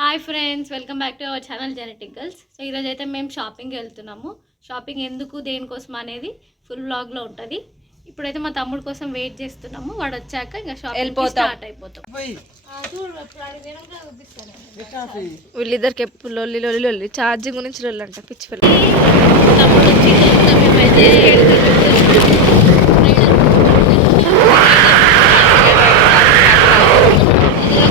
Hi friends, welcome back to our channel genetic girls. So ఈరోజు అయితే మేము షాపింగ్కి వెళ్తున్నాము. షాపింగ్ ఎందుకు దేనికోసం అనేది ఫుల్ వ్లాగ్లో ఉంటుంది. ఇప్పుడైతే మా తమ్ముడు కోసం వెయిట్ చేస్తున్నాము. వాడు వచ్చాక ఇంకా షాపింగ్ స్టార్ట్ అయిపోతాం. వీళ్ళిద్దరికి ఎప్పుడు లొల్లి లొల్లి లొల్లి ఛార్జింగ్ గురించి లొల్లి అంట పిచ్చి పిల్ల. తమ్ముడు వచ్చి మేమైతే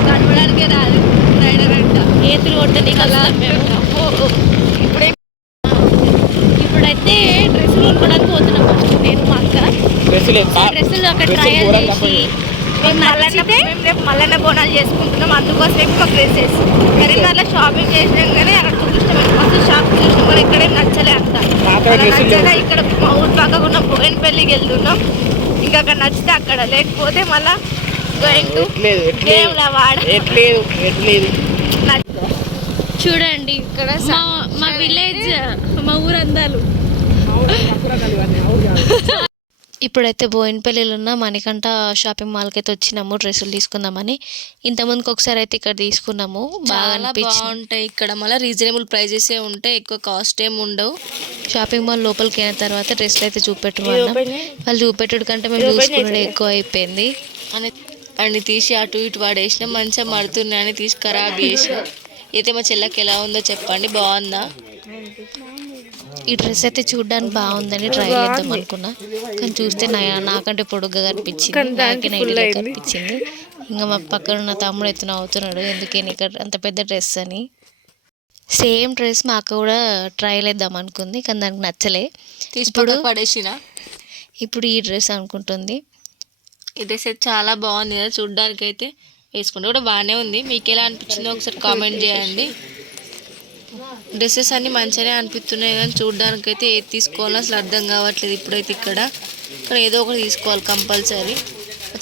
కనబడానికే రాదు రైడర్ అంట. ఏతులు కొట్టని కదా మేము. ఇప్పుడైతే డ్రెస్సులు కొనుక్కోవడానికి పోతున్నాం. నేను మా అక్క డ్రెస్సులు అక్కడ ట్రయల్ చేసి మేము రేపు మల్లన్న బోనాలు చేసుకుంటున్నాం. అందుకోసం మాకు డ్రెస్సెస్ కరీంనగర్లో షాపింగ్ చేసినాం కానీ అక్కడ చూపిస్తాం. మస్తు షాపింగ్ చూసినాం కూడా ఇక్కడేం నచ్చలే అంత నచ్చగా ఇక్కడ మా ఊరి పక్కకు ఉన్న బోయినపల్లికి వెళ్తున్నాం. ఇంకా అక్కడ నచ్చితే అక్కడ, లేకపోతే మళ్ళీ చూడండి ఇక్కడ మా విలేజ్, మా ఊరు అందాలు. ఇప్పుడైతే బోయినపల్లిలో ఉన్న మణికంఠ షాపింగ్ మాల్కి అయితే వచ్చినాము డ్రెస్సులు తీసుకుందామని. ఇంతకుముందుకు ఒకసారి అయితే ఇక్కడ తీసుకున్నాము. బాగా బాగుంటాయి ఇక్కడ. మళ్ళీ రీజనబుల్ ప్రైజెస్ ఉంటాయి, ఎక్కువ కాస్ట్ ఏమి ఉండవు. షాపింగ్ మాల్ లోపలికి అయిన తర్వాత డ్రెస్సులు అయితే చూపెట్టమన్నా. వాళ్ళు చూపెట్టడు కంటే మేము చూసుకున్నది ఎక్కువ అయిపోయింది అని అన్ని తీసి అటు ఇటు వాడేసిన మంచిగా మడుతున్నాయని తీసి ఖరాబ్ చేసిన. అయితే మా చెల్లెకి ఎలా ఉందో చెప్పండి, బాగుందా? ఈ డ్రెస్ అయితే చూడడానికి బాగుందని ట్రై చేద్దాం అనుకున్నా, కానీ చూస్తే నాకంటే పొడుగ్గా కనిపించింది, నాకే నైట్గా కనిపించింది. ఇంకా మా పక్కన ఉన్న తమ్ముడు అయితే నవ్వుతున్నాడు, ఎందుకే ఇక్కడ అంత పెద్ద డ్రెస్ అని. సేమ్ డ్రెస్ మా అక్క కూడా ట్రై చేద్దాం అనుకుంది, కానీ దానికి నచ్చలే. ఇప్పుడు పడేసిన ఇప్పుడు ఈ డ్రెస్ అనుకుంటుంది. ఈ డ్రెస్ అయితే చాలా బాగుంది కదా చూడ్డానికి. అయితే వేసుకుంటే కూడా బాగానే ఉంది. మీకు ఎలా అనిపించిందో ఒకసారి కామెంట్ చేయండి. డ్రెస్సెస్ అన్నీ మంచిగానే అనిపిస్తున్నాయి కానీ చూడ్డానికి అయితే ఏది తీసుకోవాలో అసలు అర్థం కావట్లేదు ఇప్పుడైతే ఇక్కడ. కానీ ఏదో ఒకటి తీసుకోవాలి కంపల్సరీ.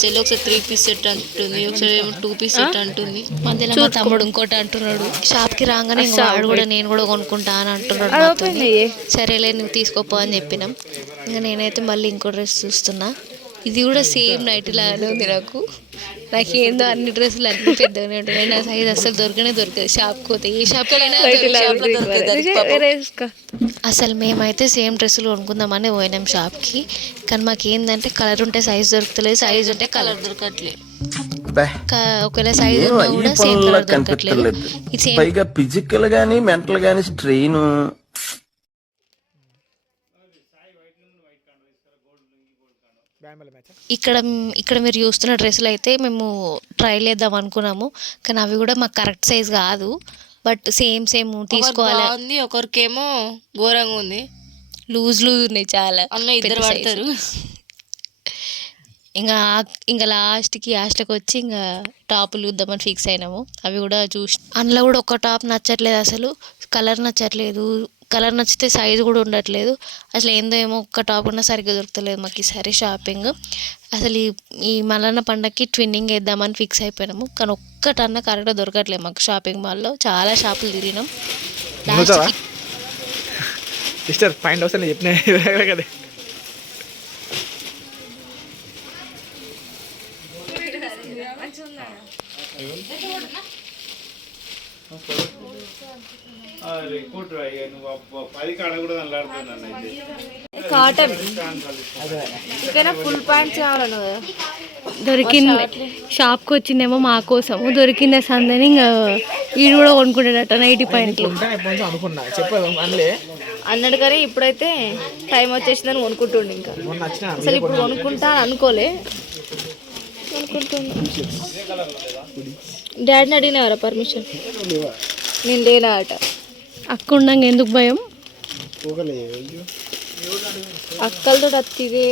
చెల్లి ఒకసారి 3 పీస్ సెట్ అంటుంది, ఒకసారి 2 పీస్ సెట్ అంటుంది. మధ్యలో తమ్ముడు ఇంకోటి అంటున్నాడు. షాప్కి రాగానే వాడు కూడా నేను కూడా కొనుక్కుంటా అని అంటున్నాడు. సరేలే నువ్వు తీసుకోపో అని చెప్పినాం. ఇంకా నేనైతే మళ్ళీ ఇంకో డ్రెస్ చూస్తున్నా. ఇది కూడా సేమ్ నైట్ లాగానే ఉంది నాకు. నాకేందో అన్ని డ్రెస్సులు అన్ని పెద్దగానే ఉంటాయి. నా సైజ్ అసలు దొరకదు. షాప్కి పోతే ఏ షాప్కి అసలు మేమైతే సేమ్ డ్రెస్సులు కొనుక్కుందామని పోయినాం షాప్కి. కానీ మాకు ఏంటంటే కలర్ ఉంటే సైజ్ దొరకలేదు, సైజ్ ఉంటే కలర్ దొరకట్లేదు. ఒకవేళ సైజ్ ఉన్నా కూడా సేమ్ కలర్ దొరకట్లేదు. ఫిజికల్ గానీ మెంటల్ గానీ స్ట్రెయిన్. ఇక్కడ మీరు చూస్తున్న డ్రెస్సులు అయితే మేము ట్రైల్ చేద్దాం అనుకున్నాము, కానీ అవి కూడా మాకు కరెక్ట్ సైజ్ కాదు. బట్ సేమ్ తీసుకోవాలి. ఒకరికేమో ఘోరంగా ఉంది, లూజ్ ఉన్నాయి చాలా. ఇద్దరు పడతారు. ఇంకా లాస్ట్కి వచ్చి ఇంకా టాపులు చూద్దామని ఫిక్స్ అయినాము. అవి కూడా అందులో కూడా ఒక టాప్ నచ్చట్లేదు, అసలు కలర్ నచ్చట్లేదు. కలర్ నచ్చితే సైజు కూడా ఉండట్లేదు. అసలు ఏందో ఏమో ఒక్క టాప్ ఉన్నా సరిగ్గా దొరకలేదు మాకు ఈసారి షాపింగ్. అసలు ఈ మల్లన్న పండగకి ట్విన్నింగ్ వేద్దామని ఫిక్స్ అయిపోయినాము, కానీ ఒక్కటన్నా కరెక్ట్గా దొరకట్లేదు మాకు షాపింగ్ మాల్లో. చాలా షాపులు తిరిగినాం. కాటన్ ఫుల్ ప్యాంట్స్ కావాలను దొరికింది. షాప్కి వచ్చిందేమో మా కోసము, దొరికింది సందని ఇంకా ఈడు కూడా కొనుక్కుంటాడట 90 పాయింట్లు అన్నాడు. కానీ ఇప్పుడైతే టైం వచ్చేసిందని కొనుక్కుంటుండే. ఇంకా అసలు ఇప్పుడు కొనుక్కుంటా అనుకోలే, డాడీని అడిగినారా పర్మిషన్? నేను లేనా అట. అక్క ఉండంగా ఎందుకు భయం? అక్కలతో అత్తిదే.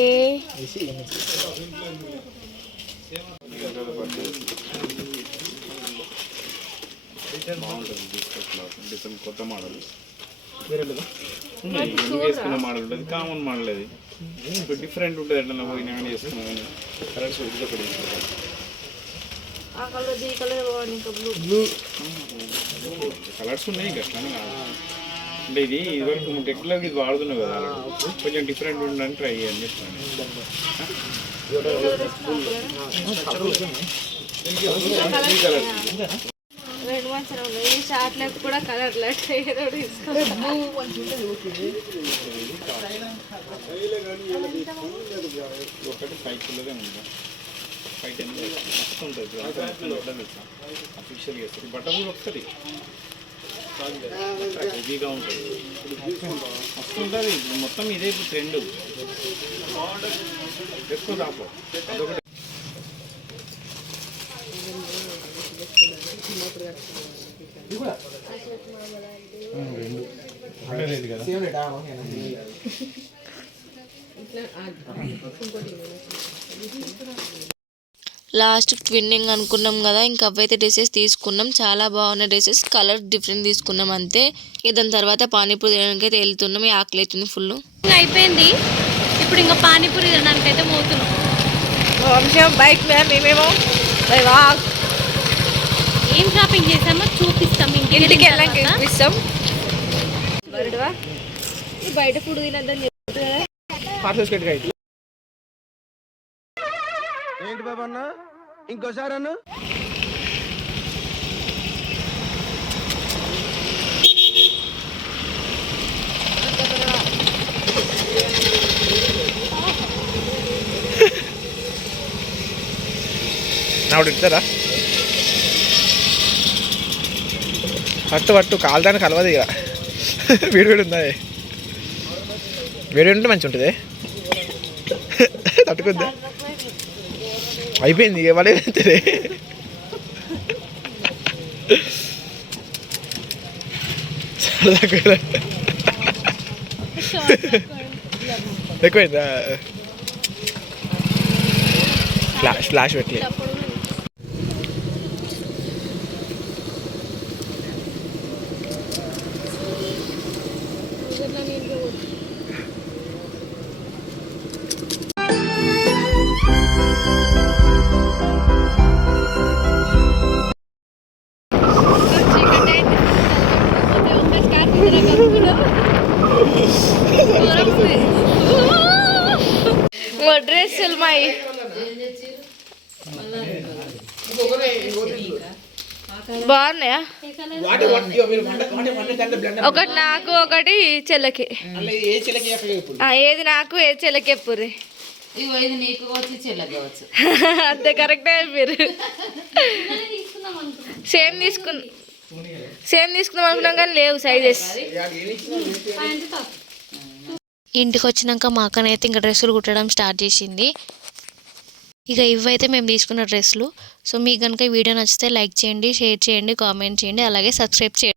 కొత్త మోడల్ వేసుకున్న మోడల్ ఉంటుంది, కామన్ మోడల్ అది డిఫరెంట్ ఉంటుంది. ఎట్లా పోయినా కానీ వేసుకున్నాను కలర్స్ కలర్స్ ఉన్నాయి అట్లానే అంటే ఇది ఇదివరకు రెగ్యులర్గా ఇది వాడుతున్నావు కదా, కొంచెం డిఫరెంట్ ఉండడానికి ట్రై చేయని చెప్తాను. రెండు మంచిగా ఉన్నాయి ఈ షార్ట్లకు కూడా కలర్ లెట్ ఏదో తీసుకుంటా ఒకటి 5 కిలోదే ఉంది 5-10 మస్తు ఉంటుంది అఫీషియల్గా వేస్తుంది బట్టర్ కూడా వస్తుంది హెవీగా ఉంటుంది మస్తు ఉంటుంది మొత్తం ఇదే ట్రెండ్ ఎక్కువ రాపో అదొకటి లాస్ట్ ట్విన్నింగ్ అనుకున్నాం కదా, ఇంకా అవైతే డ్రెస్సెస్ తీసుకున్నాం. చాలా బాగున్నాయి డ్రెస్సెస్, కలర్ డిఫరెంట్ తీసుకున్నాం అంతే. ఇక దాని తర్వాత పానీపూరి తినడానికి అయితే వెళ్తున్నాం. ఈ ఆకలి అవుతుంది ఫుల్. అయిపోయింది. ఇప్పుడు ఇంకా పానీపూరి తినడానికి అయితే పోతున్నాం. వంశం బైక్ మీద మేమేమో ఏం షాపింగ్ చేసామో చూపిస్తాం. ఇంటికి వెళ్ళాక చూపిస్తాం. బయట ఫుడ్ తినద్దని చెప్తే ఏంటి బాబా అన్న ఇంకోసారి అన్న నాడు ఇస్తారా పట్టు కాలదానికి కలవదు ఇక వేడి ఉందా వేడి ఉంటే మంచిగా ఉంటుంది తట్టుకుందా అయిపోయింది ఇక వాళ్ళే వెళ్తారే ఎక్కువైందా ఫ్లాష్ పెట్టి డ్రెస్సులు మాయి బాగున్నాయా? ఒకటి నాకు ఒకటి చెల్లకి. ఏది నాకు ఏది చెల్లకి ఎప్పుర్రి అంతే కరెక్టే మీరు. సేమ్ తీసుకుందాం అనుకున్నాం కానీ లేవు సైజెస్. ఇంటికి వచ్చినాక మా అక్కనైతే ఇంకా డ్రెస్సులు కుట్టడం స్టార్ట్ చేసింది. ఇక ఇవైతే మేము తీసుకున్న డ్రెస్సులు. సో మీకు కనుక ఈ వీడియో నచ్చితే లైక్ చేయండి, షేర్ చేయండి, కామెంట్ చేయండి, అలాగే సబ్స్క్రైబ్ చేయండి.